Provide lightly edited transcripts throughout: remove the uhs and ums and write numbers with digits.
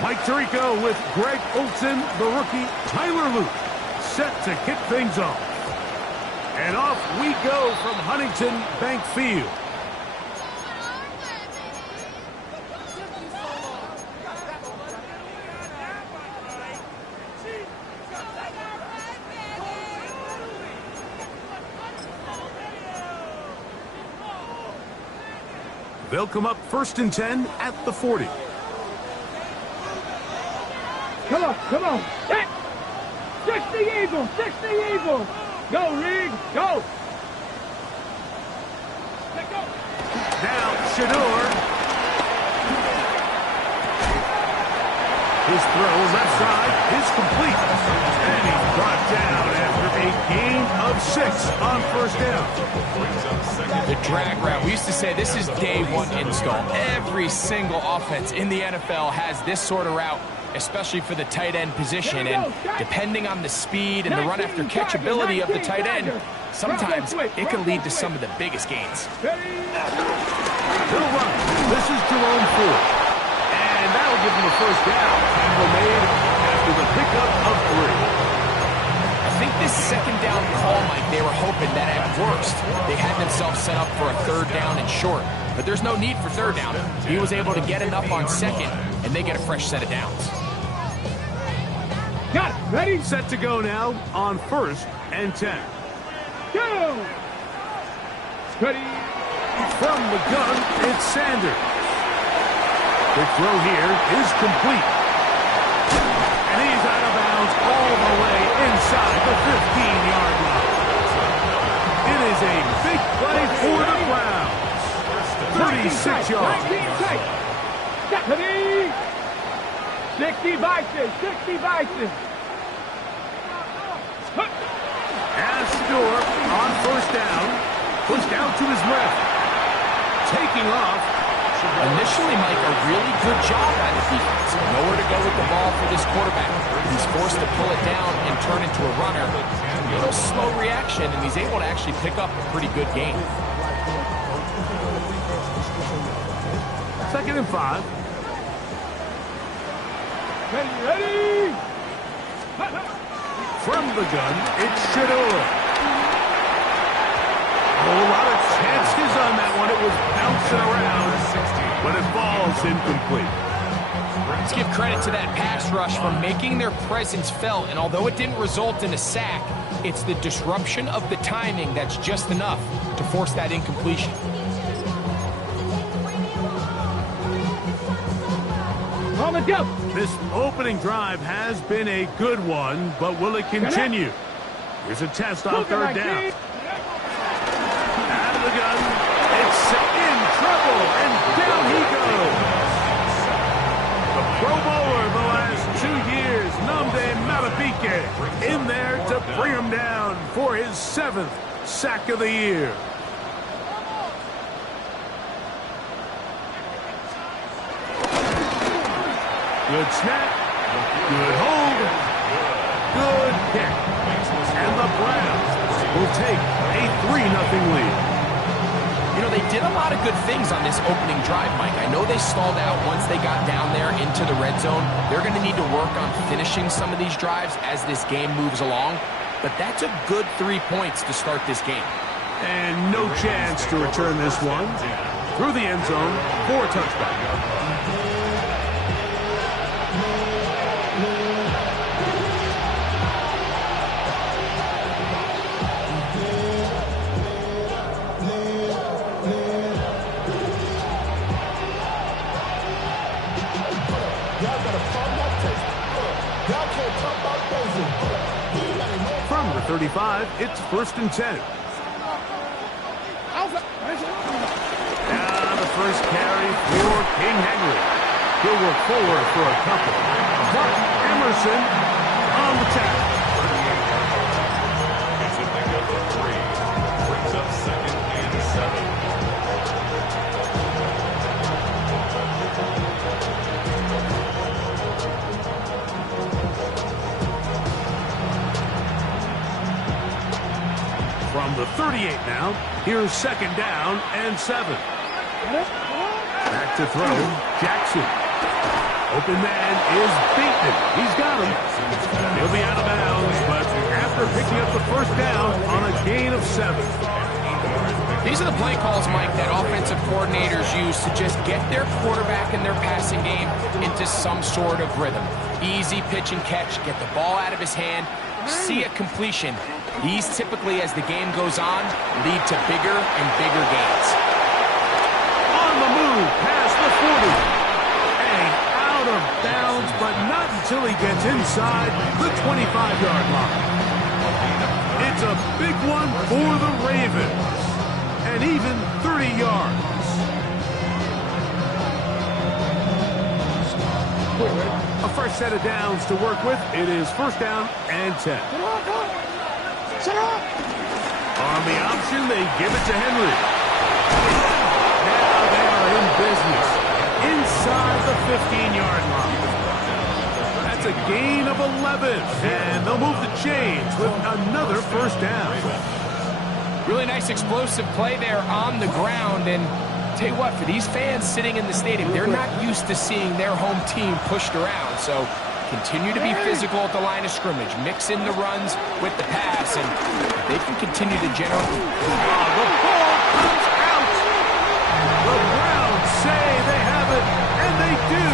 Mike Tirico with Greg Olson, the rookie Tyler Luke, set to kick things off. And off we go from Huntington Bank Field. They'll come up 1st and 10 at the 40. Come on, come on. 60 Eagles, 60 Eagles. Go, Reed, go. Let go. Now, Shador. His throw left side is complete. And he's brought down after a gain of 6 on 1st down. The drag route. We used to say this is day one install. Every single offense in the NFL has this sort of route, especially for the tight end position. And depending on the speed and the run after catch ability of the tight end, sometimes it can lead to some of the biggest gains. They'll run. This is Jerome Ford. And that'll give him a 1st down. Tackle made after the pickup of 3. I think this 2nd down call, Mike, they were hoping that at worst they had themselves set up for a 3rd down and short. But there's no need for 3rd down. He was able to get enough on 2nd, and they get a fresh set of downs. Got it. Ready? Set to go now on 1st and 10. Go. Ready. From the gun, it's Sanders. The throw here is complete. And he's out of bounds all the way inside the 15-yard line. It is a big play for the Browns. 36 yards. 60 vices, 60 vices. As Shador on 1st down, pushed out to his left. Taking off. Initially, Mike, a really good job by the defense. Nowhere to go with the ball for this quarterback. He's forced to pull it down and turn into a runner. A little slow reaction, and he's able to actually pick up a pretty good game. 2nd and 5. Ready. From the gun, it's Shador. A lot of chances on that one. It was bouncing around, but it falls incomplete. Let's give credit to that pass rush for making their presence felt, and although it didn't result in a sack, it's the disruption of the timing that's just enough to force that incompletion. On the jump. This opening drive has been a good one, but will it continue? Here's a test on 3rd down. Out of the gun. It's in trouble, and down he goes. The Pro Bowler the last 2 years, Nnamdi Madubuike, in there to bring him down for his 7th sack of the year. Good snap, good hold, good kick. And the Browns will take a 3-0 lead. You know, they did a lot of good things on this opening drive, Mike. I know they stalled out once they got down there into the red zone. They're going to need to work on finishing some of these drives as this game moves along. But that's a good 3 points to start this game. And no chance to return this one. Through the end zone for a touchdown. From the 35, it's 1st and 10. Now the first carry for King Henry. He'll work forward for a couple. But Emerson on the tackle. It's a big number 3. Brings up 2nd and 7. From the 38 now, here's 2nd down and 7. Back to throw, Jackson. Open man is beaten. He's got him. He'll be out of bounds, but after picking up the first down on a gain of 7. These are the play calls, Mike, that offensive coordinators use to just get their quarterback and their passing game into some sort of rhythm. Easy pitch and catch, get the ball out of his hand, see a completion. These typically, as the game goes on, lead to bigger and bigger gains. On the move, past the 40. And out of bounds, but not until he gets inside the 25-yard line. It's a big one for the Ravens. And even 30 yards. A fresh set of downs to work with. It is first down and 10. On the option, they give it to Henry. Now they are in business. Inside the 15-yard line. That's a gain of 11. And they'll move the chains with another first down. Really nice explosive play there on the ground. And tell you what, for these fans sitting in the stadium, they're not used to seeing their home team pushed around. So continue to be physical at the line of scrimmage. Mix in the runs with the pass, and they can continue to generate. The ball comes out. The Browns say they have it, and they do.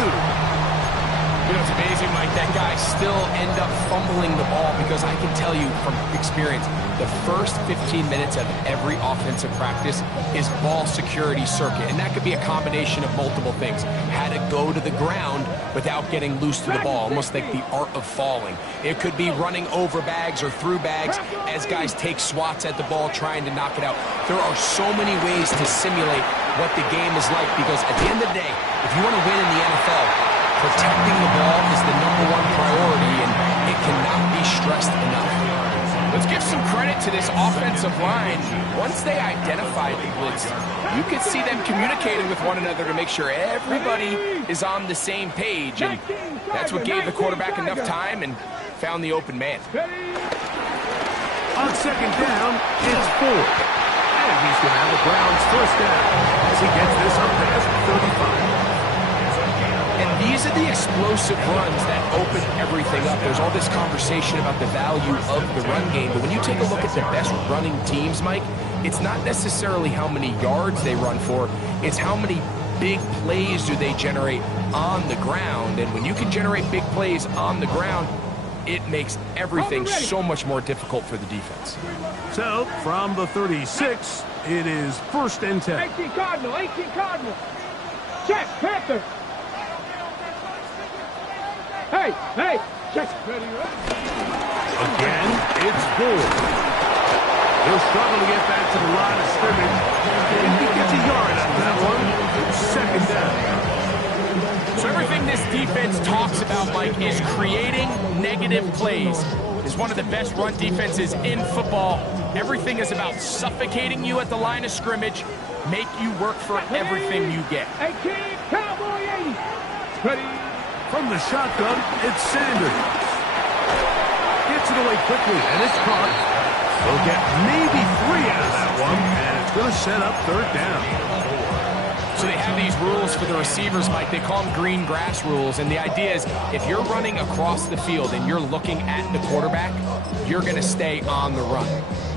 You know, it's amazing, Mike, that guys still end up fumbling the ball, because I can tell you from experience, the first 15 minutes of every offensive practice is ball security circuit, and that could be a combination of multiple things. How to go to the ground without getting loose to the ball, almost like the art of falling. It could be running over bags or through bags as guys take swats at the ball trying to knock it out. There are so many ways to simulate what the game is like, because at the end of the day, if you want to win in the NFL, protecting the ball is the #1 priority, and it cannot be stressed enough. Let's give some credit to this offensive line. Once they identified the blitz, you could see them communicating with one another to make sure everybody is on the same page, and that's what gave the quarterback enough time and found the open man. On second down, it's 4. And he's going to have the Browns first down as he gets this up past 35. And these are the explosive runs that open everything up. There's all this conversation about the value of the run game, but when you take a look at the best running teams, Mike, it's not necessarily how many yards they run for, it's how many big plays do they generate on the ground. And when you can generate big plays on the ground, it makes everything so much more difficult for the defense. So, from the 36, it is first and 10. 18 Cardinal, 18 Cardinal. Check, Panther. Hey, check. Ready, Again, it's Bull. He'll struggle to get back to the line of scrimmage. And he gets a yard out of that one. Second down. So everything this defense talks about, Mike, is creating negative plays. It's one of the best run defenses in football. Everything is about suffocating you at the line of scrimmage, make you work for everything you get. 18 Cowboy 80. Ready. From the shotgun, it's Sanders. Gets it away quickly, and it's caught. They'll get maybe 3 out of that one, and it's going to set up third down. So they have these rules for the receivers, Mike. They call them green grass rules, and the idea is if you're running across the field and you're looking at the quarterback, you're going to stay on the run.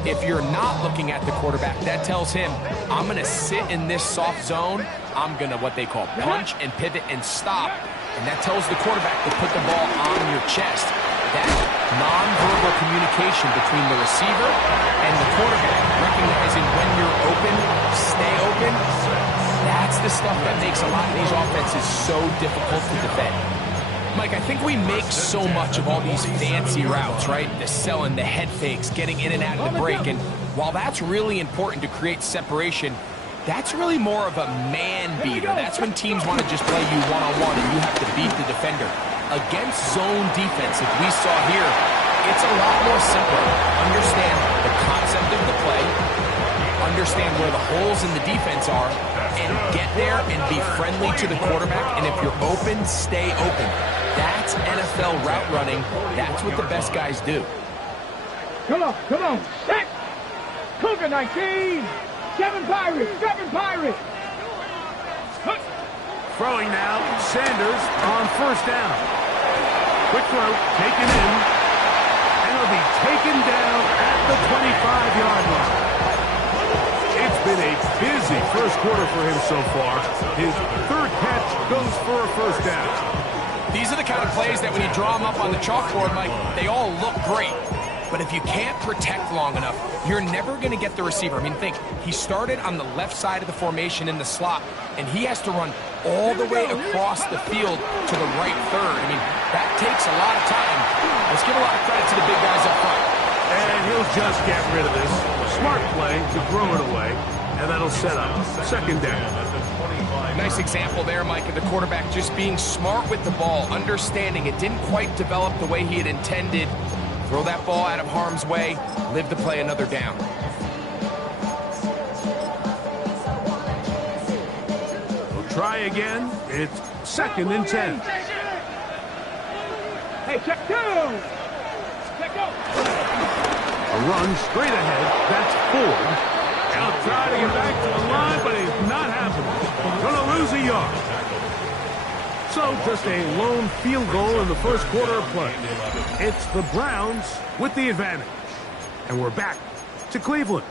If you're not looking at the quarterback, that tells him, I'm going to sit in this soft zone. I'm going to, what they call, punch and pivot and stop. And that tells the quarterback to put the ball on your chest. That nonverbal communication between the receiver and the quarterback, recognizing when you're open, stay open, that's the stuff that makes a lot of these offenses so difficult to defend. Mike, I think we make so much of all these fancy routes, right? The selling, the head fakes, getting in and out of the break. And while that's really important to create separation, that's really more of a man beater. That's when teams want to just play you one-on-one and you have to beat the defender. Against zone defense, like we saw here, it's a lot more simple. Understand the concept of the play, understand where the holes in the defense are, and get there and be friendly to the quarterback. And if you're open, stay open. That's NFL route running. That's what the best guys do. Come on. Set. Cougar 19. 7 Pirates. Throwing now, Sanders on first down. Quick throw, taken in, and it'll be taken down at the 25-yard line. It's been a busy first quarter for him so far. His third catch goes for a first down. These are the kind of plays that when you draw them up on the chalkboard, Mike, they all look great. But if you can't protect long enough, you're never going to get the receiver. I mean, think, he started on the left side of the formation in the slot, and he has to run all the way across the field to the right third. I mean, that takes a lot of time. Let's give a lot of credit to the big guys up front. And he'll just get rid of this. Smart play to throw it away, and that'll set up second down. Nice example there, Mike, of the quarterback just being smart with the ball, understanding it didn't quite develop the way he had intended. Throw that ball out of harm's way, live to play another down. We'll try again. It's second and 10. Hey, check two. Check go. A run straight ahead. That's Ford. And he'll try to get back to the line, but it's not happening. Going to lose a yard. So just a lone field goal in the first quarter of play. It's the Browns with the advantage. And we're back to Cleveland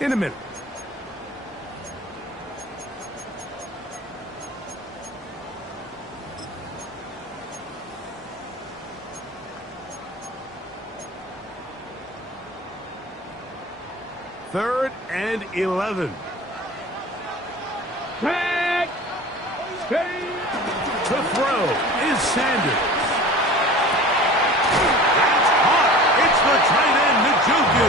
in a minute. Third and 11. Back. To throw is Sanders. That's hot. It's the tight end, Njoku.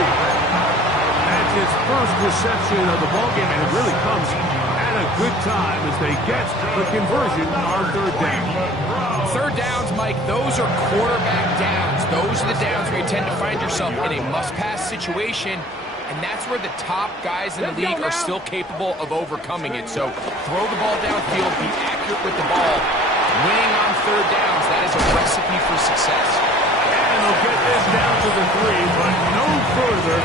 That's his first reception of the ballgame, and it really comes at a good time as they get the conversion on third down. Third downs, Mike, those are quarterback downs. Those are the downs where you tend to find yourself in a must-pass situation, and that's where the top guys in the league are still capable of overcoming it. So throw the ball downfield, be accurate with the ball. Winning on third downs, that is a recipe for success. And they'll get this down to the 3, but no further.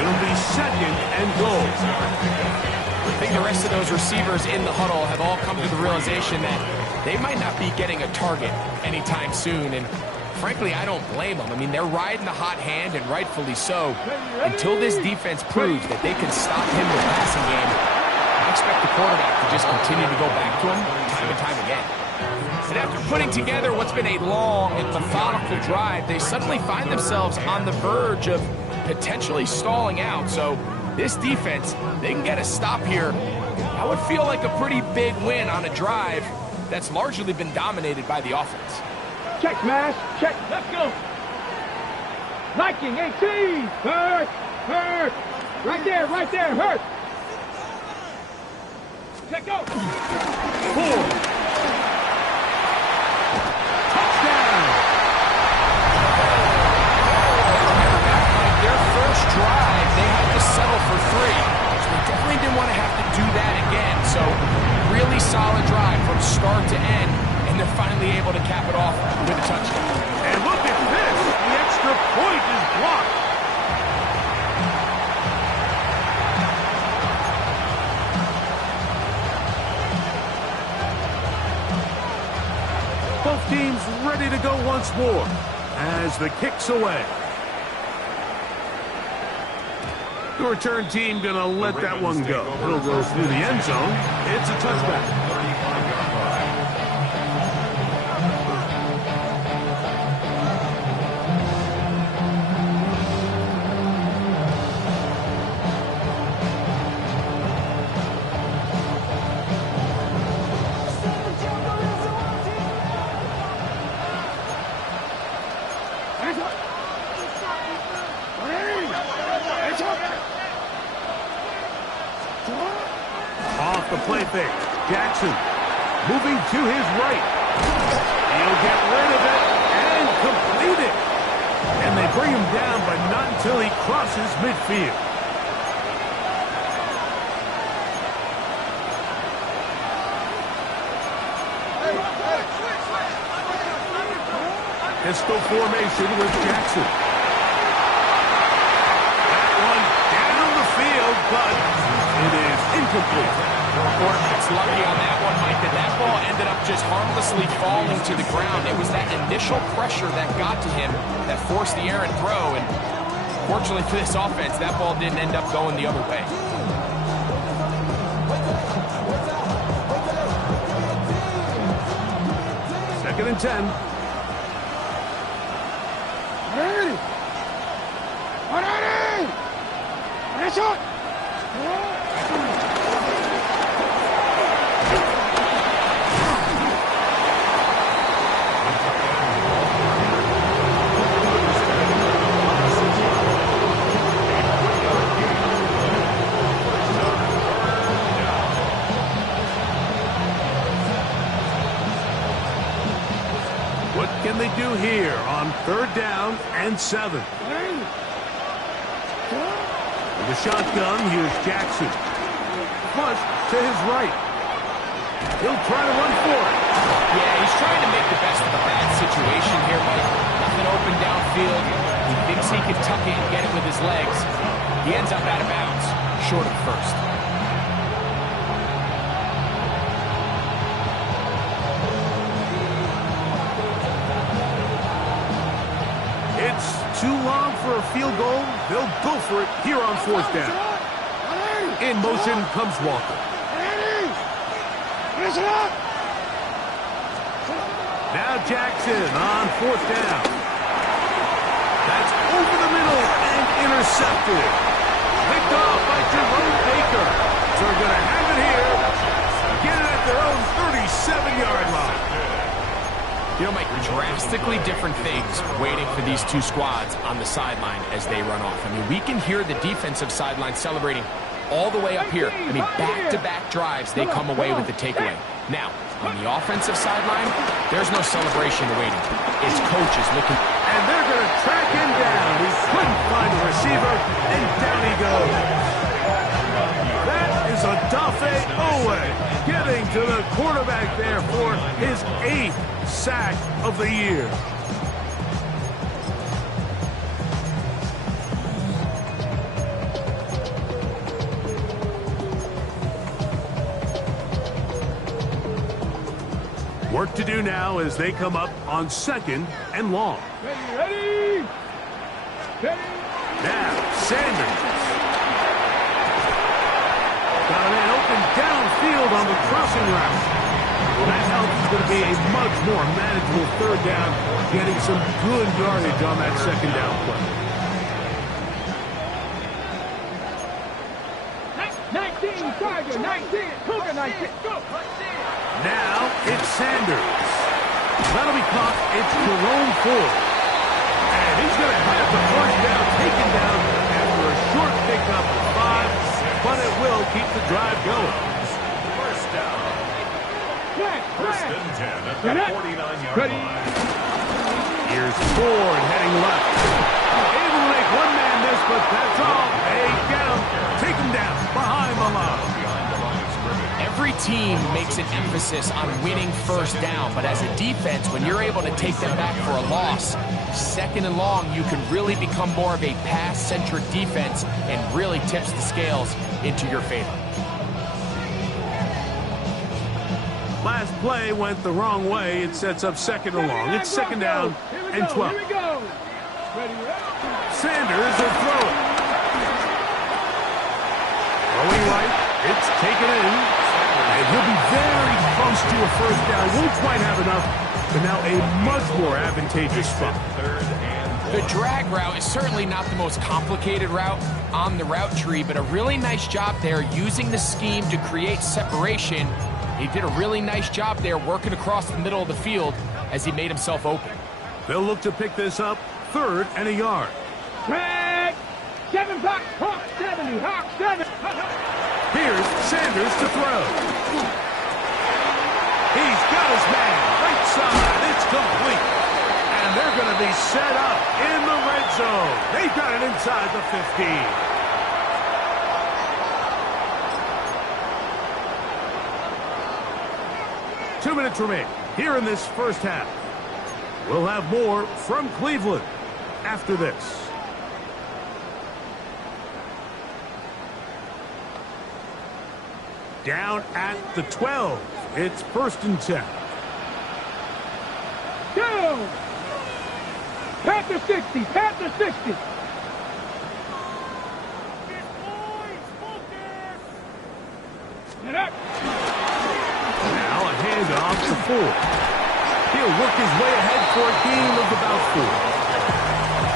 It'll be second and goal. I think the rest of those receivers in the huddle have all come to the realization that they might not be getting a target anytime soon. And frankly, I don't blame them. I mean, they're riding the hot hand, and rightfully so. Until this defense proves that they can stop him with the passing game, I expect the quarterback to just continue to go back to him time and time again. And after putting together what's been a long and methodical drive, they suddenly find themselves on the verge of potentially stalling out. So this defense, they can get a stop here. That would feel like a pretty big win on a drive that's largely been dominated by the offense. Check, smash. Check. Let's go. Liking 18. Hurt. Hurt. Right there. Right there. Hurt. Check go. 4. Their first drive, they had to settle for 3. So they definitely didn't want to have to do that again. So really solid drive from start to end, and they're finally able to cap it off with a touchdown. And look at this. The extra point is blocked. Both teams ready to go once more as the kick's away. The return team going to let that one go. It'll go through the end zone. It's a touchback. Off the play fake. Jackson moving to his right. He'll get rid of it and complete it. And they bring him down, but not until he crosses midfield. Pistol formation with Jackson. That one down the field, but it is incomplete. Gordon gets lucky on that one, Mike, and that ball ended up just harmlessly falling to the ground. It was that initial pressure that got to him that forced the errant throw, and fortunately for this offense, that ball didn't end up going the other way. Second and 10. Ready! Ready! Ready, shot! What can they do here on 3rd down and 7? With the shotgun, here's Jackson. Push to his right. He'll try to run for it. Yeah, he's trying to make the best of a bad situation here, Mike. Nothing open downfield. He thinks he can tuck it and get it with his legs. He ends up out of bounds, short of first. It's too long for a field goal. They'll go for it here on 4th down. In motion comes Walker. Now Jackson on 4th down. That's over the middle and intercepted. Picked off by Jerome Baker. So they're going to have it here. Get it at their own 37-yard line. You know, Mike, drastically different things waiting for these two squads on the sideline as they run off. I mean, we can hear the defensive sideline celebrating all the way up here. I mean, back-to-back drives, they come away with the takeaway. Now, on the offensive sideline, there's no celebration waiting. It's coaches looking. And they're going to track him down. He couldn't find a receiver, and down he goes. That is Odafe Owe getting to the quarterback there for his 8th sack of the year. Work to do now as they come up on 2nd and long. Ready! Now, Sanders. Got a man open downfield on the crossing route. That helps. It's going to be a much more manageable 3rd down, getting some good yardage on that 2nd down play. 19, Tiger, 19, Cougar, 19, go! Now it's Sanders. That'll be caught. It's Jerome Ford. And he's going to have the 1st down taken down after a short pickup of 5, but it will keep the drive going. 1st down. 1st and 10 at the 49-yard line. Here's Ford heading left. Able to make one man miss, but that's all. They get him. Take him down behind the line. Every team makes an emphasis on winning 1st down, but as a defense, when you're able to take them back for a loss, 2nd and long, you can really become more of a pass-centric defense and really tips the scales into your favor. Last play went the wrong way. It sets up 2nd and long. It's 2nd down and 12. Here we go. Ready. Sanders will throw it. Throwing right. It's taken in. And he'll be very close to a 1st down. Won't quite have enough, but now a much more advantageous spot. The drag route is certainly not the most complicated route on the route tree, but a really nice job there using the scheme to create separation. He did a really nice job there working across the middle of the field as he made himself open. They'll look to pick this up 3rd and a yard. Drag. 7 Hawk 70, Hawk 7. Here's Sanders to throw. He's got his man. Right side. It's complete. And they're going to be set up in the red zone. They've got it inside the 15. 2 minutes remain here in this 1st half. We'll have more from Cleveland after this. Down at the 12. It's 1st and 10. Go! Pat the 60, pat the 60. Get up. Now a handoff to Ford. He'll work his way ahead for a gain of about 4.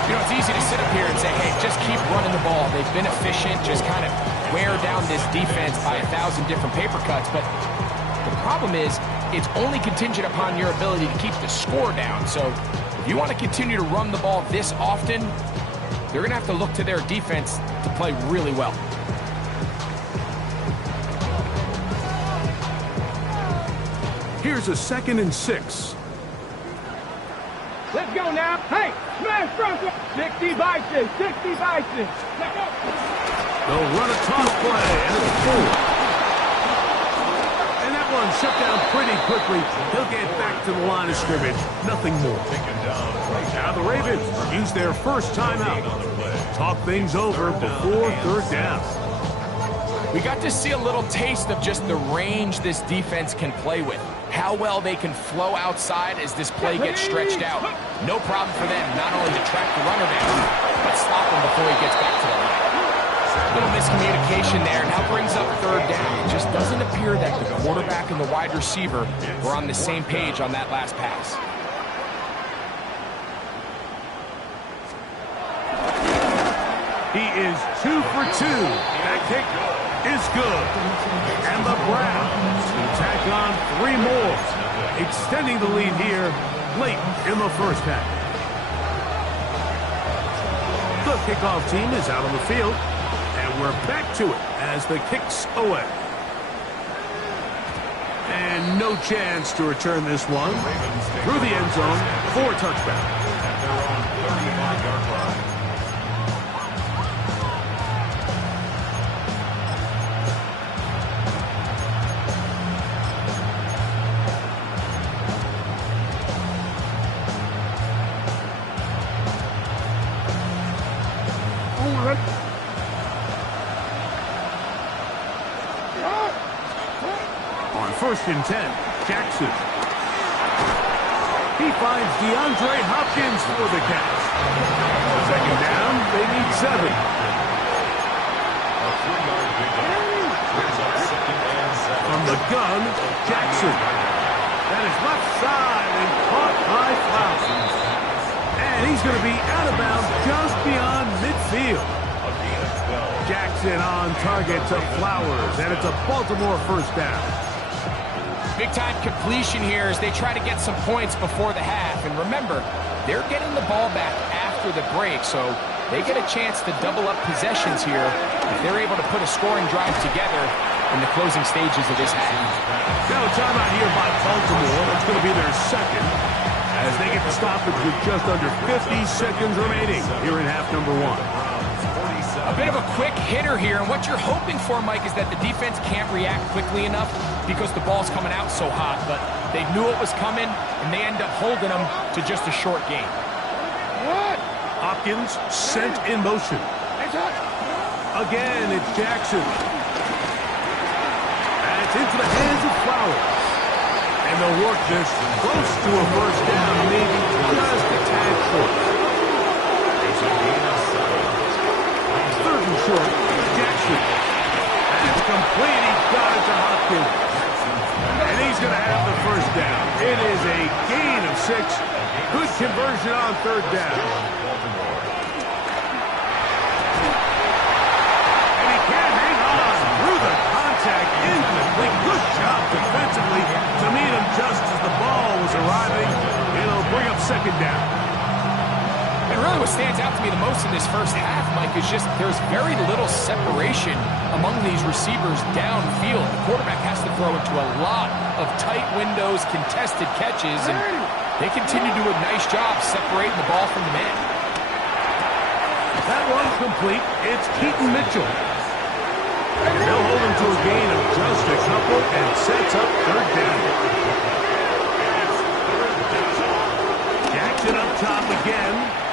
You know, it's easy to sit up here and say, hey, just keep running the ball. They've been efficient, just kind of wear down this defense by 1,000 different paper cuts. But the problem is, it's only contingent upon your ability to keep the score down. So if you want to continue to run the ball this often, they're going to have to look to their defense to play really well. Here's a 2nd and 6. Let's go now. Hey, smash front. 60 by 6, 60 by 6. Let's go. They'll run a toss play, and it's 4. And that one shut down pretty quickly. He'll get back to the line of scrimmage. Nothing more. Now the Ravens use their first timeout. Talk things over before 3rd down. We got to see a little taste of just the range this defense can play with. How well they can flow outside as this play gets stretched out. No problem for them not only to track the runner down, but stop him before he gets back to the line. A little miscommunication there now brings up 3rd down. It just doesn't appear that the quarterback and the wide receiver were on the same page on that last pass. He is 2 for 2. That kick is good. And the Browns tack on 3 more, extending the lead here late in the 1st half. The kickoff team is out on the field, and we're back to it as the kick's away. And no chance to return this one through the end zone for a touchback. At their own 35-yard line. On 1st and 10, Jackson. He finds DeAndre Hopkins for the catch. 2nd down, they need 7. A 3-yard pickup. Brings up 2nd and 7. From the gun, Jackson. That is left side and caught by Flowers. And he's going to be out of bounds just beyond midfield. A gain of 12. Jackson on target to Flowers, and it's a Baltimore 1st down. Big-time completion here as they try to get some points before the half. And remember, they're getting the ball back after the break, so they get a chance to double up possessions here if they're able to put a scoring drive together in the closing stages of this half. Now a timeout here by Baltimore. It's going to be their 2nd as they get the stoppage with just under 50 seconds remaining here in half number 1. A bit of a quick hitter here, and what you're hoping for, Mike, is that the defense can't react quickly enough because the ball's coming out so hot, but they knew it was coming, and they end up holding them to just a short gain. Hopkins sent in motion. Again, it's Jackson. And it's into the hands of Flowers. And they'll work this close to a 1st down, maybe just a tad short. It's a gain of 7. 3rd and short, Jackson. That's complete. He got it to Hopkins. And he's going to have the 1st down. It is a gain of 6. Good conversion on 3rd down. And he can't hang on through the contact. Incomplete. Good job defensively to meet him just as the ball was arriving. It'll bring up 2nd down. And really what stands out to me the most in this 1st half, Mike, is just there's very little separation among these receivers downfield. The quarterback has to throw into a lot of tight windows, contested catches, and they continue to do a nice job separating the ball from the man. That one's complete. It's Keaton Mitchell. They'll hold him to a gain of just a couple and sets up 3rd down. Jackson up top again.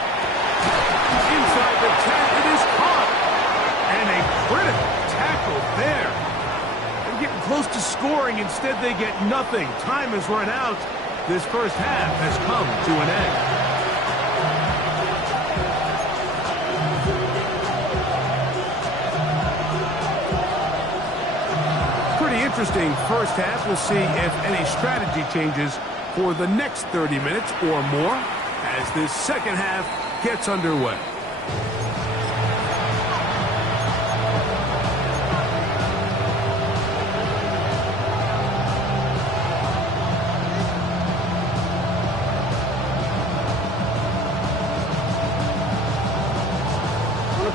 Inside the 10, it is caught. And a critical tackle there. They're getting close close to scoring. Instead, they get nothing. Time has run out. This first half has come to an end. Interesting first half. We'll see if any strategy changes for the next 30 minutes or more as this second half gets underway.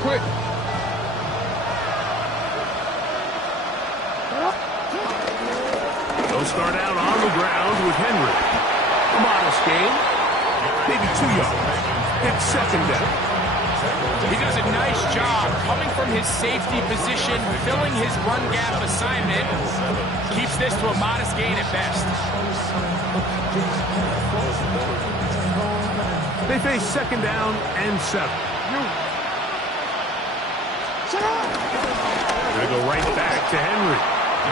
Quick. They'll start out on the ground with Henry. A modest gain, maybe 2 yards. It's second down. He does a nice job coming from his safety position, filling his run gap assignment. Keeps this to a modest gain at best. They face second down and 7. They're going to go right back to Henry.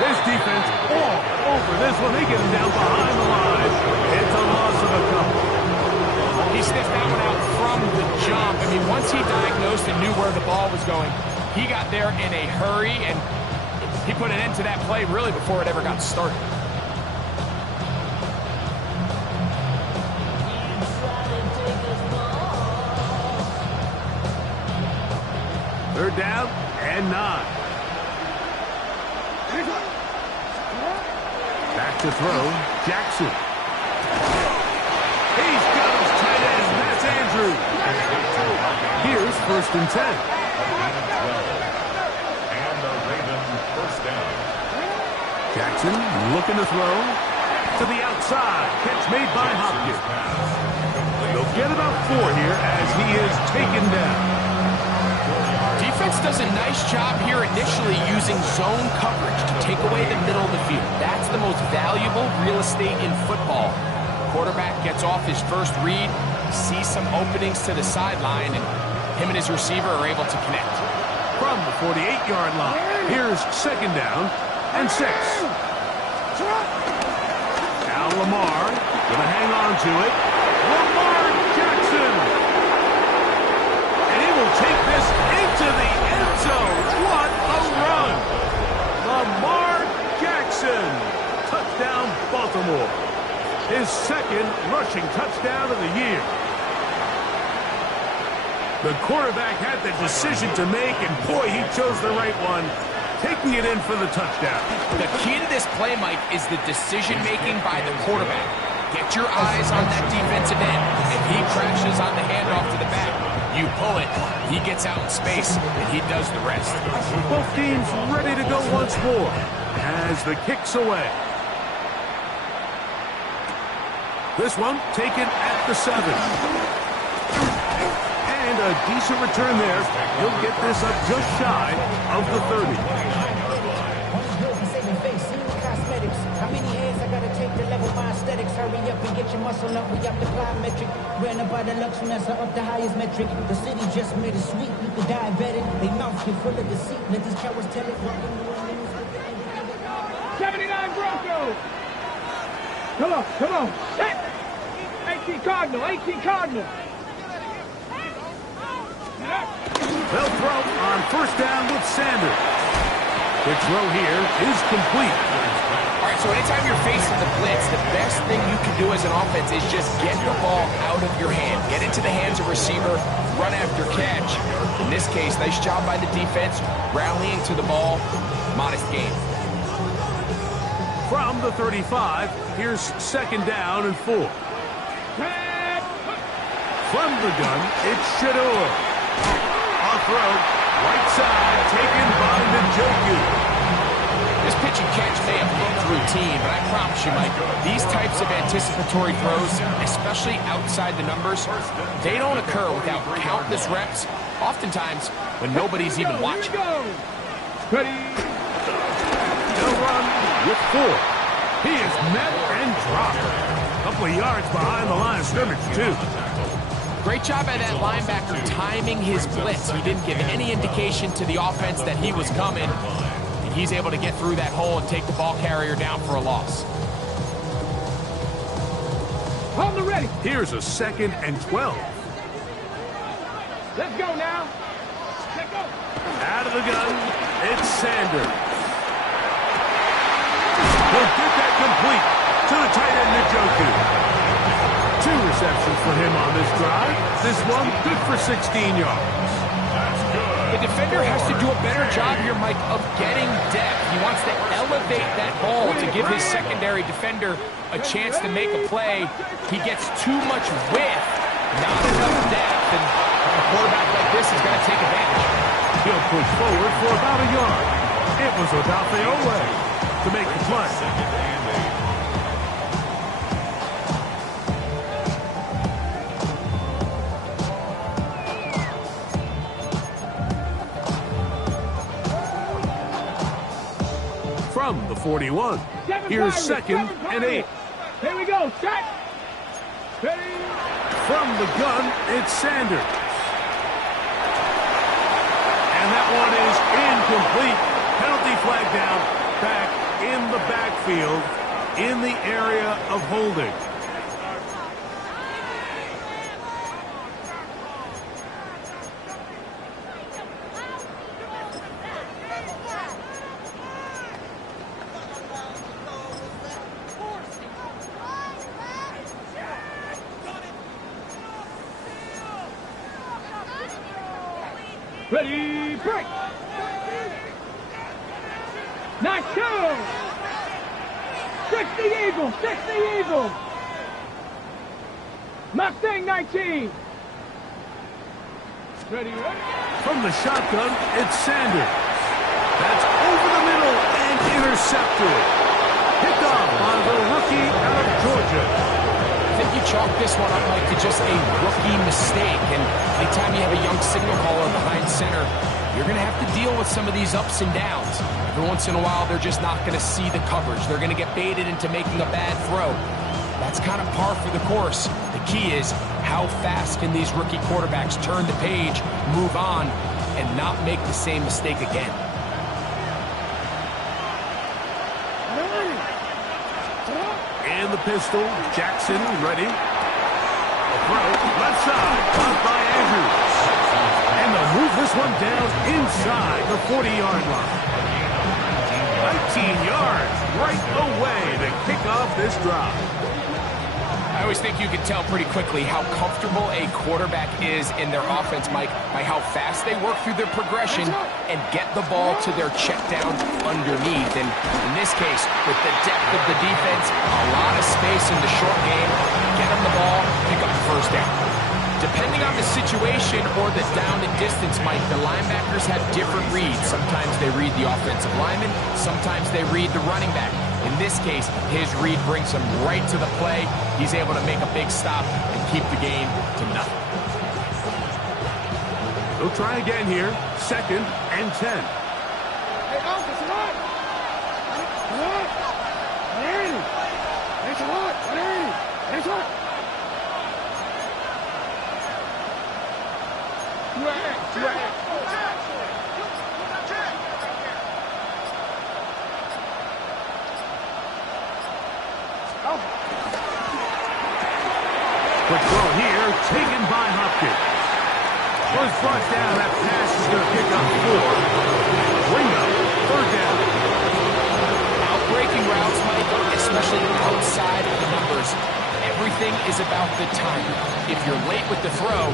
This defense all over this one. They get him down behind the line. It's a loss of a couple. He sniffed that one out from the jump. I mean, once he diagnosed and knew where the ball was going, he got there in a hurry, and he put an end to that play really before it ever got started. Third down and 9. Back to throw, Jackson. He's got his tight end. That's Andrews. Here's first and 10. And the Ravens first down. Jackson looking to throw to the outside. Catch made by Hopkins. They'll get about 4 here as he is taken down. Defense does a nice job here initially using zone coverage to take away the middle of the field. That's the most valuable real estate in football. Quarterback gets off his first read, sees some openings to the sideline, and him and his receiver are able to connect. From the 48-yard line, here's second down and 6. Now Lamar going to hang on to it. Lamar Jackson. And he will take this into the end zone. What a run. Lamar Jackson. Touchdown, Baltimore. His second rushing touchdown of the year. The quarterback had the decision to make, and boy, he chose the right one, taking it in for the touchdown. The key to this play, Mike, is the decision-making by the quarterback. Get your eyes on that defensive end. If he crashes on the handoff to the back, you pull it, he gets out in space, and he does the rest. Both teams ready to go once more as the kick's away. This one taken at the 7. And a decent return there. He'll get this up just shy of the 30. How many hands I gotta take to level my aesthetics? Hurry up and get your muscle up. We up the plyometric. Ran about the lux when that's up the highest metric. The city just made it sweet. You could diabetic. They mouth get full of deceit. Let these cowards tell it. 79 Broncos. Come on, come on. 18 Cardinal, 18 Cardinal. They'll throw on first down with Sanders. The throw here is complete. All right, so anytime you're facing the blitz, the best thing you can do as an offense is just get the ball out of your hand. Get into the hands of receiver, run after catch. In this case, nice job by the defense, rallying to the ball, modest gain. From the 35, here's second down and 4. From the gun, it's Shador. Off road, right side, taken by Njoku. This pitch and catch may have looked routine, but I promise you, Mike, these types of anticipatory throws, especially outside the numbers, they don't occur without countless reps, oftentimes when nobody's even watching. Ready. They'll run with 4. He is met and dropped. A couple of yards behind the line of scrimmage, too. Great job by that linebacker timing his blitz. He didn't give any indication to the offense that he was coming. and he's able to get through that hole and take the ball carrier down for a loss. Hold the ready. Here's a 2nd and 12. Let's go now. Let's go. Out of the gun, it's Sanders. He'll get that complete to the tight end, Njoku. 2 receptions for him on this drive. This one good for 16 yards. The defender has to do a better job here, Mike, of getting depth. He wants to elevate that ball to give his secondary defender a chance to make a play. He gets too much width, not enough depth, and a quarterback like this is going to take advantage. He'll push forward for about a yard. It was Odafe Oweh to make the play. From the 41, here's 2nd and 8. Here we go, set. Ready. From the gun, it's Sanders. And that one is incomplete. Penalty flag down, back in the backfield, in the area of holding. Ready, break. Nice kill. 60 Eagles, 60 Eagles. Mustang 19. Ready, ready. From the shotgun, it's Sanders. That's over the middle and intercepted. Picked off by the rookie out of Georgia. I think you chalk this one up, Mike, to just a rookie mistake. And anytime you have a young signal caller behind center, you're going to have to deal with some of these ups and downs. Every once in a while, they're just not going to see the coverage. They're going to get baited into making a bad throw. That's kind of par for the course. The key is how fast can these rookie quarterbacks turn the page, move on, and not make the same mistake again. And the pistol, Jackson ready. A throw, left side, caught by Andrews. And they'll move this one down inside the 40-yard line. 19 yards right away to kick off this drive. I always think you can tell pretty quickly how comfortable a quarterback is in their offense, Mike, by how fast they work through their progression and get the ball to their check down underneath. And in this case, with the depth of the defense, a lot of space in the short game, get them the ball, pick up the first down. Depending on the situation or the down and distance, Mike, the linebackers have different reads. Sometimes they read the offensive lineman, sometimes they read the running back. In this case, his read brings him right to the play. He's able to make a big stop and keep the game to nothing. They'll try again here. 2nd and 10. Hey, Alpha, what? That's what? Quick throw here, taken by Hopkins. Was brought down, that pass is going to pick up 4. Bring up 3rd down. Outbreaking routes, Mike, especially outside of the numbers, everything is about the timing. If you're late with the throw,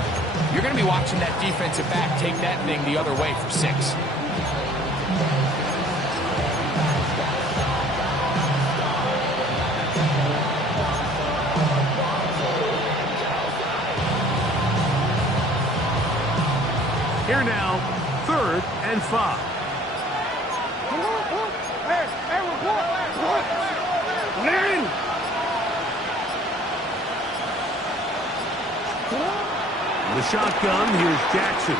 you're going to be watching that defensive back take that thing the other way for 6. Here now, 3rd and 5. Hey, report. Larry. The shotgun, here's Jackson.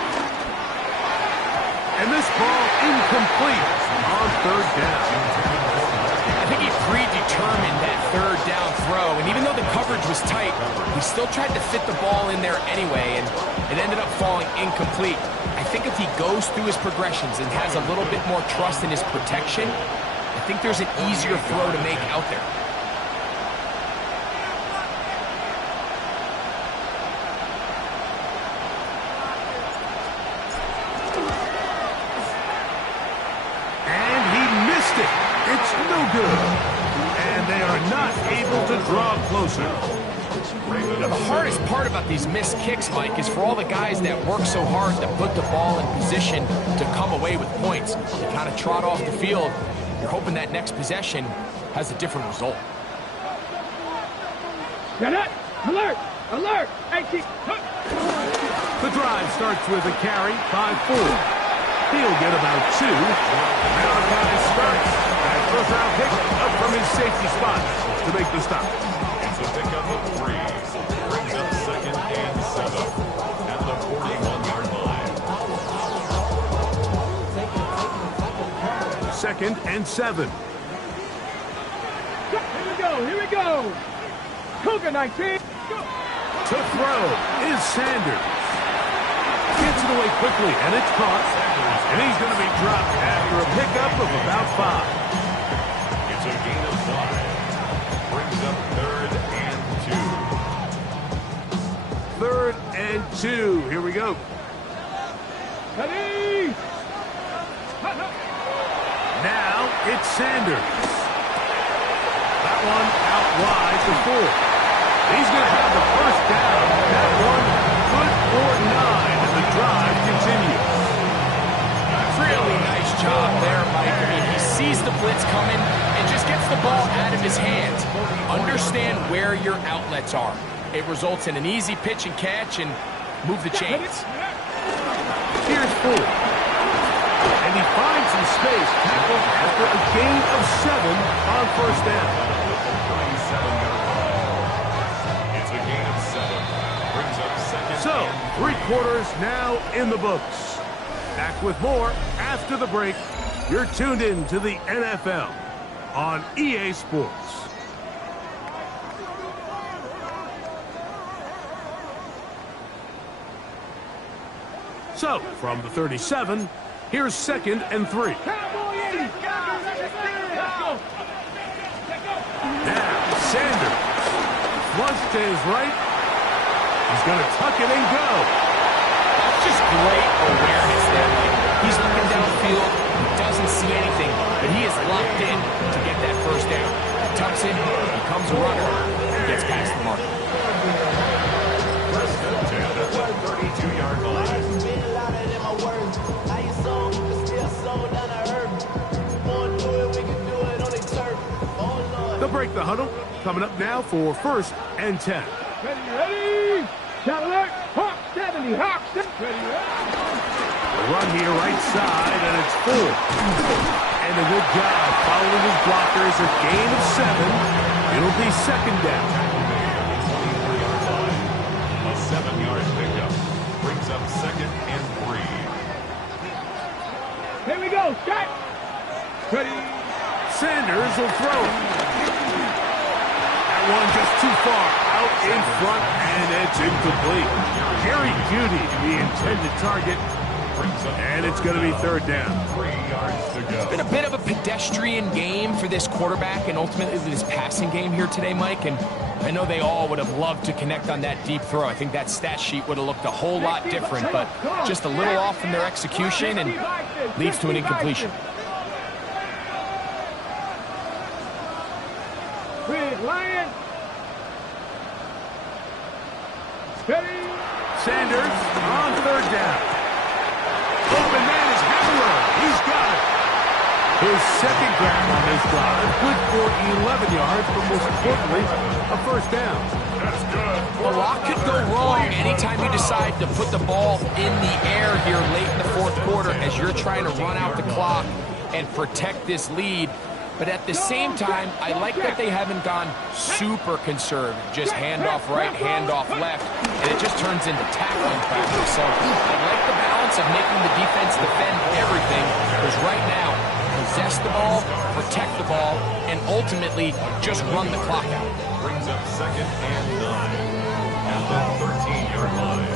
And this ball incomplete on 3rd down. I think he predetermined that 3rd down throw, and even though the coverage was tight, he still tried to fit the ball in there anyway, and it ended up falling incomplete. I think if he goes through his progressions and has a little bit more trust in his protection, I think there's an easier throw to make out there. And he missed it. It's no good. And they are not able to draw closer. You know, the hardest part about these missed kicks, Mike, is for all the guys that work so hard to put the ball in position to come away with points. They kind of trot off the field. You're hoping that next possession has a different result. Get it! Alert! Alert! The drive starts with a carry, 5-4. He'll get about 2. Now the drive starts. That first-round pick up from his safety spot to make the stop. It's a pickup of 3. Brings up 2nd and 7 at the 41-yard line. 2nd and 7. Here we go! Here we go! Cougar 19! Go. To throw is Sanders. Gets it away quickly, and it's caught. And he's going to be dropped after a pickup of about 5. It's a gain of 5. Brings up 3rd and 2. 3rd and 2. Here we go. Ready! Now it's Sanders. That one out wide to 4. He's going to have the first down. That one good for 9, and the drive continues. Really nice job there, Mike. I mean, he sees the blitz coming and just gets the ball out of his hands. Understand where your outlets are. It results in an easy pitch and catch and move the chains. Here's 4. And he finds some space, tackled after a gain of 7 on first down. It's a gain of 7. Brings up 2nd. So, 3 quarters now in the books. Back with more after the break. You're tuned in to the NFL on EA Sports. So, from the 37, here's 2nd and 3. Now, Sanders. Flush to his right. He's going to tuck it and go. Just great awareness there, Mike. He's looking downfield, doesn't see anything, but he is locked in to get that first down. He tucks in, becomes a runner, and gets past the mark. First and 10 at the 32-yard line. They'll break the huddle. Coming up now for 1st and 10. Ready? Shot alert! Hawk 70! Hawk 70! Ready? The run here right side, and it's 4. And a good job following his blockers. A gain of 7. It'll be 2nd down. A 7-yard pickup. Brings up 2nd and 3. Here we go! Shot! Ready? Sanders will throw it. That one just too far out in front, and it's incomplete. Jerry Jeudy, the intended target, and it's going to be 3rd down. 3 yards to go. It's been a bit of a pedestrian game for this quarterback and ultimately this passing game here today, Mike, and I know they all would have loved to connect on that deep throw. I think that stat sheet would have looked a whole lot different, but just a little off in their execution and leads to an incompletion. Lion! Ready? Sanders on 3rd down. Open man is Hamler. He's got it. His 2nd grab on this drive. Good for 11 yards, but most importantly, a first down. That's good. A lot could go wrong anytime you decide to put the ball in the air here late in the 4th quarter as you're trying to run out the clock and protect this lead. But at the same time, I like that they haven't gone super conservative. Just handoff right, handoff left, and it just turns into tackling practice. So I like the balance of making the defense defend everything, because right now, possess the ball, protect the ball, and ultimately just run the clock out. Brings up 2nd and 9 at the 13-yard line.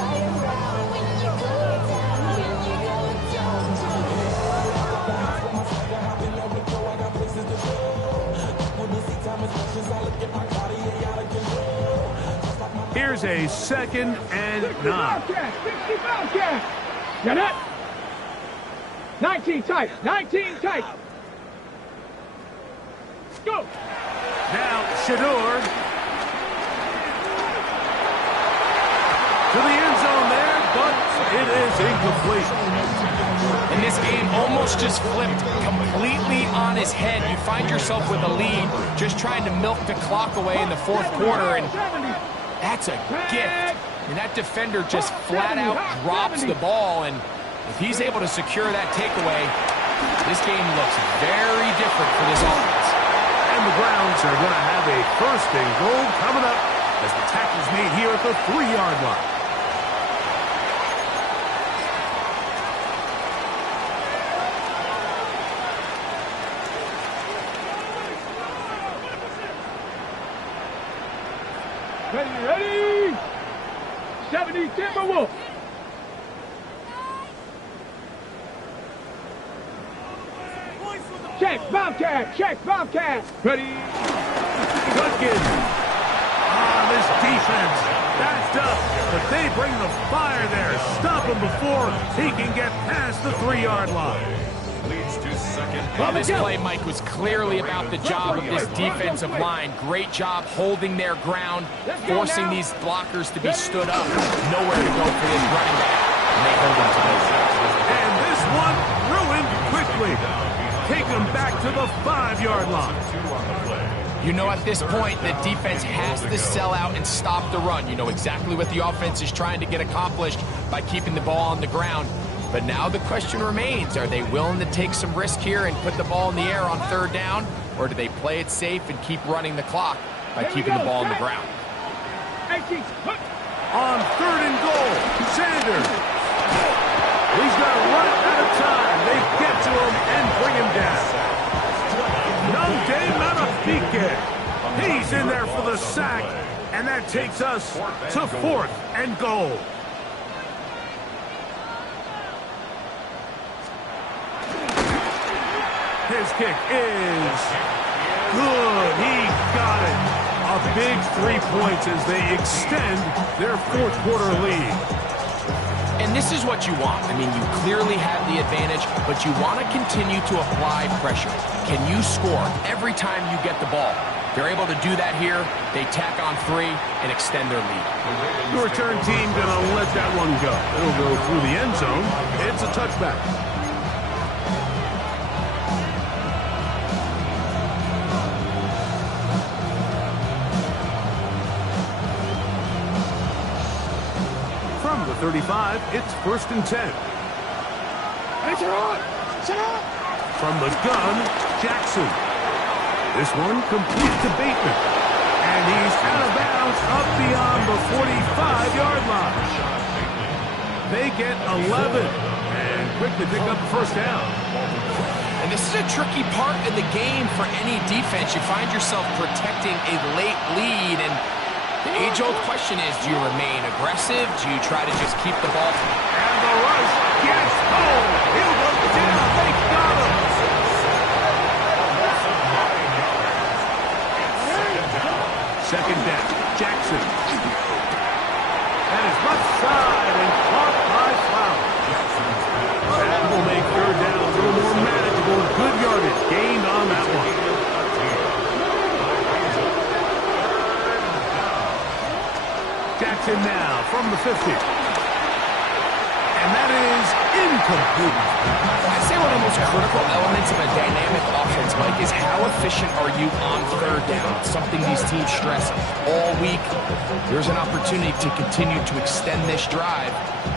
Here's a 2nd and 9. 60 Bobcat. Get it? 19 tight. 19 tight. Go. Now Shador to the end zone there, but it is incomplete. And this game almost just flipped completely on his head. You find yourself with a lead, just trying to milk the clock away in the 4th quarter, and that's a gift. And that defender just flat out drops the ball, and if he's able to secure that takeaway, this game looks very different for this offense. And the Browns are going to have a 1st and goal coming up as the tackle's made here at the 3-yard line. Ready? 70 Timberwolves. Check, Bobcat. Check, Bobcat. Ready? Goodkin. This defense backed up, but they bring the fire there. Stop him before he can get past the 3-yard line. Leads to 2nd. Well, this play, Mike, was clearly about the job of this defensive line. Great job holding their ground, forcing these blockers to be stood up. Nowhere to go for this running back. And they hold him to this. And this one ruined quickly. Take him back to the 5-yard line. You know, at this point, the defense has to sell out and stop the run. You know exactly what the offense is trying to get accomplished by keeping the ball on the ground. But now the question remains, are they willing to take some risk here and put the ball in the air on 3rd down? Or do they play it safe and keep running the clock by keeping the ball on the ground? On 3rd and goal, Sanders. He's got to run out of time. They get to him and bring him down. Nunde Manafique. He's in there for the sack, and that takes us to 4th and goal. His kick is good. He got it. A big 3 points as they extend their 4th quarter lead. And this is what you want. I mean, you clearly have the advantage, but you want to continue to apply pressure. Can you score every time you get the ball? They're able to do that here. They tack on 3 and extend their lead. The return team going to let that one go. It'll go through the end zone. It's a touchback. From the 35, it's 1st and 10. From the gun, Jackson. This one complete to Bateman. And he's out of bounds up beyond the 45-yard line. They get 11 and quickly pick up the 1st down. And this is a tricky part of the game for any defense. You find yourself protecting a late lead, and the age-old question is, do you remain aggressive? Do you try to just keep the ball? And the rush gets home. He'll go down. They got him. 2nd down. Jackson. And his left side and caught by Flowers. That will make 3rd down a little more manageable. Good yardage gained on that one. Jackson now from the 50. And that is incomplete. I'd say one of the most critical elements of a dynamic offense, Mike, is how efficient are you on 3rd down? It's something these teams stress all week. There's an opportunity to continue to extend this drive.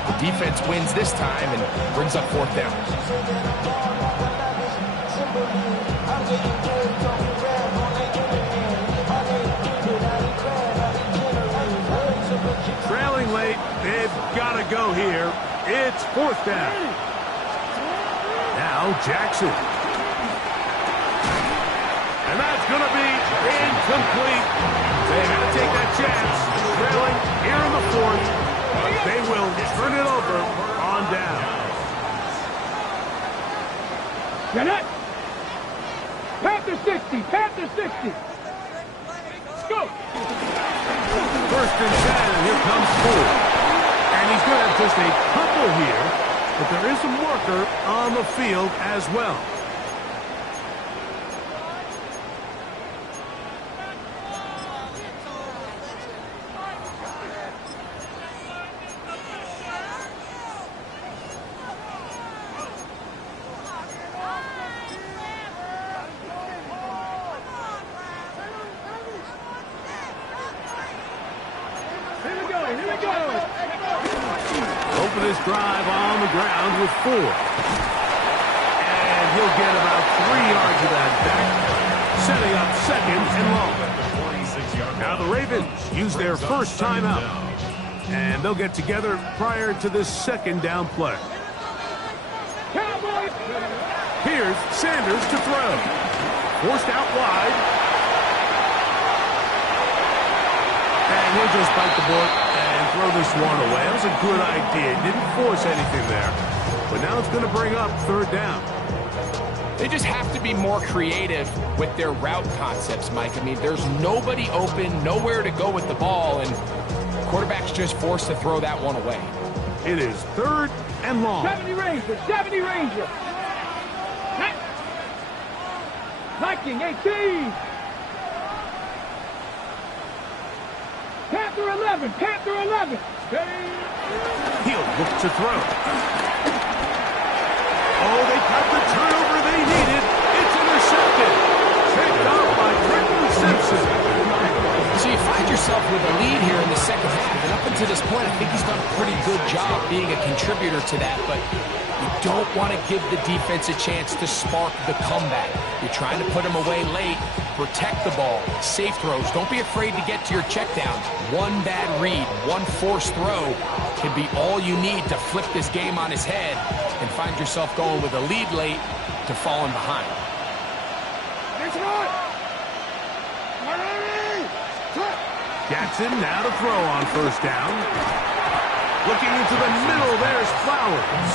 The defense wins this time and brings up 4th down. Trailing late, they've got to go here. It's 4th down. Now Jackson. And that's going to be incomplete. They had to take that chance. Trailing here in the 4th. But they will turn it over on down. Get it? Panther 60. Panther 60. Go. 1st distance, and here comes 4. And he's going to have just a couple here, but there is a marker on the field as well. Open his drive on the ground with 4. And he'll get about 3 yards of that back, setting up second and long. Now the Ravens use their first timeout, and they'll get together prior to this second down play. Here's Sanders to throw. Forced out wide. And he'll just bite the bullet and throw this one away. That was a good idea. Didn't force anything there. But now it's going to bring up third down. They just have to be more creative with their route concepts, Mike. I mean, there's nobody open, nowhere to go with the ball, and the quarterback's just forced to throw that one away. It is third and long. 70 Ranger, 70 Ranger. Viking, 18. Panther 11, Panther 11. He'll look to throw. Oh, they got the turnover they needed. It's intercepted. Picked off by Brendan Simpson. So you find yourself with a lead here in the second half, and up until this point, I think he's done a pretty good job being a contributor to that, but you don't want to give the defense a chance to spark the comeback. You're trying to put him away late, protect the ball, safe throws. Don't be afraid to get to your checkdowns. One bad read, one forced throw can be all you need to flip this game on his head and find yourself going with a lead late to falling behind. Jackson now to throw on first down. Looking into the middle, there's Flowers.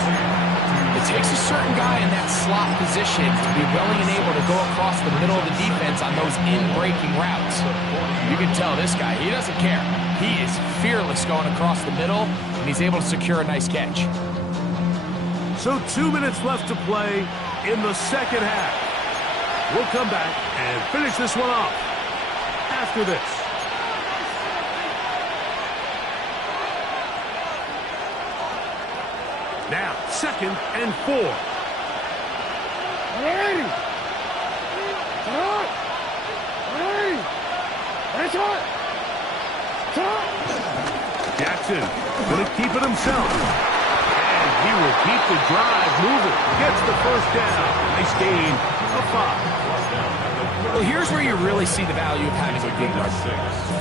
It takes a certain guy in that slot position to be willing and able to go across the middle of the defense on those in-breaking routes. You can tell this guy, he doesn't care. He is fearless going across the middle, and he's able to secure a nice catch. So 2 minutes left to play in the second half. We'll come back and finish this one off after this. Now, 2nd and 4. Jackson going to keep it himself. And he will keep the drive moving. Gets the first down. Nice gain of 5. Well, here's where you really see the value of having a good run.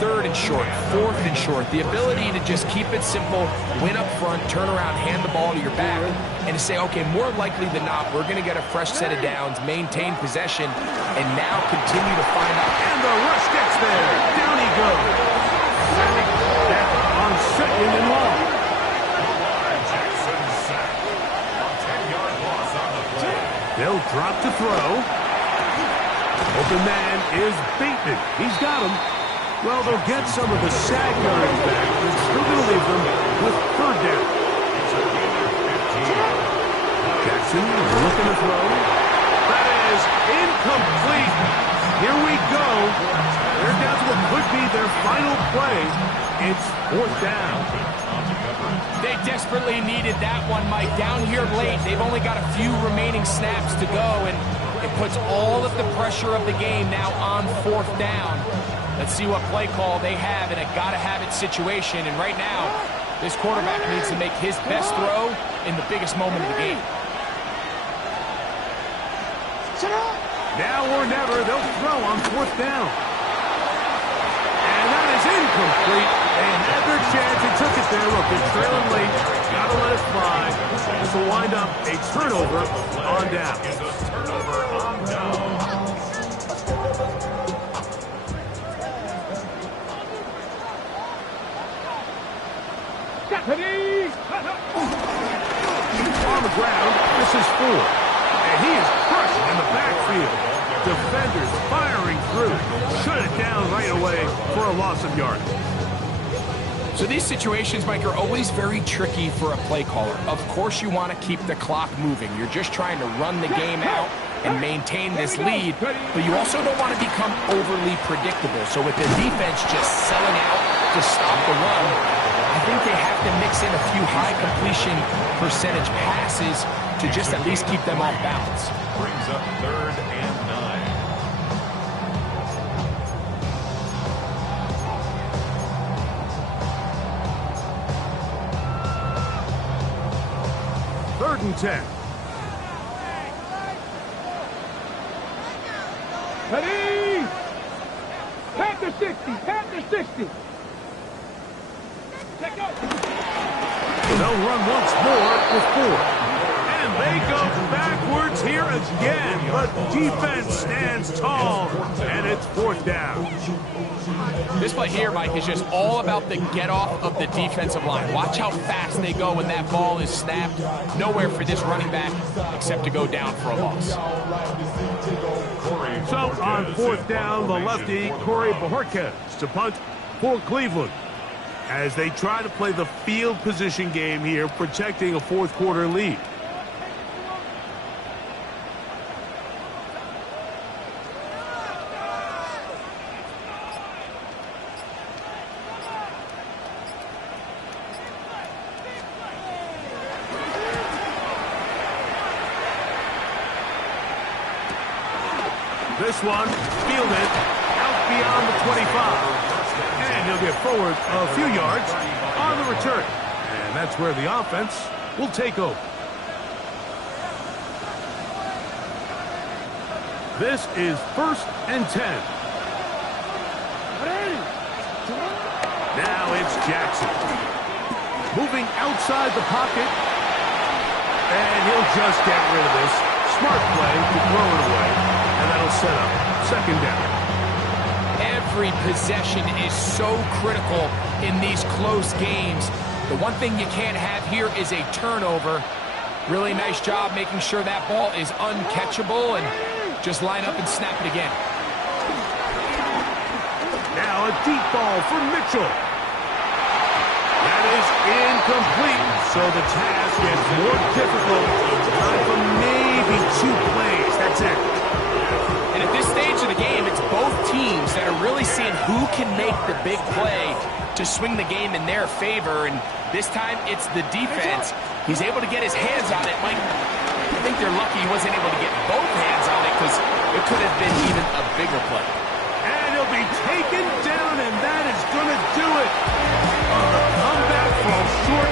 3rd and short, 4th and short. The ability to just keep it simple, win up front, turn around, hand the ball to your back, and to say, okay, more likely than not, we're going to get a fresh set of downs, maintain possession, and now continue to find out. And the rush gets there. Down he goes. That's on 2nd and long. They'll drop to throw. Open man is Bateman. He's got him. Well, they'll get some of the sag yards back, but still going to leave them with 3rd down. Jackson looking to throw. That is incomplete. Here we go. They're down to what could be their final play. It's 4th down. They desperately needed that one, Mike. Down here late, they've only got a few remaining snaps to go, and it puts all of the pressure of the game now on 4th down. Let's see what play call they have in a gotta-have-it situation. And right now, this quarterback needs to make his best throw in the biggest moment of the game. Now or never, they'll throw on 4th down. And that is incomplete. They had their chance and took it there. Look, they're trailing late. Got to let it fly. This will wind up a turnover on down. On the ground, this is 4. And he is crushed in the backfield. Defenders firing through. Shut it down right away for a loss of yardage. So these situations, Mike, are always very tricky for a play caller. Of course you want to keep the clock moving. You're just trying to run the game out and maintain this lead, but you also don't want to become overly predictable. So with the defense just selling out to stop the run, I think they have to mix in a few high completion percentage passes to just at least keep them off balance. Brings up 3rd and 9. Third and 10. Ready? Pat the 60. Pat the 60. Check out. They'll run once more with 4. And they go backwards here again. But defense stands tall. And it's 4th down. This play here, Mike, is just all about the get-off of the defensive line. Watch how fast they go when that ball is snapped. Nowhere for this running back except to go down for a loss. So on 4th down, the lefty, Corey Bojorquez to punt for Cleveland, as they try to play the field position game here, protecting a 4th quarter lead. This one fielded out beyond the 25. And he'll get forward a few yards on the return. And that's where the offense will take over. This is 1st and 10. Now it's Jackson. Moving outside the pocket. And he'll just get rid of this. Smart play to throw it away. And that'll set up 2nd down. Every possession is so critical in these close games. The one thing you can't have here is a turnover. Really nice job making sure that ball is uncatchable, and just line up and snap it again. Now a deep ball for Mitchell. That is incomplete, so the task gets more difficult. Time for maybe 2 plays. That's it. And at this stage of the game, it's both teams that are really seeing who can make the big play to swing the game in their favor. And this time, it's the defense. He's able to get his hands on it. Mike, I think they're lucky he wasn't able to get both hands on it, because it could have been even a bigger play. And he'll be taken down, and that is going to do it. On the comeback, falls short.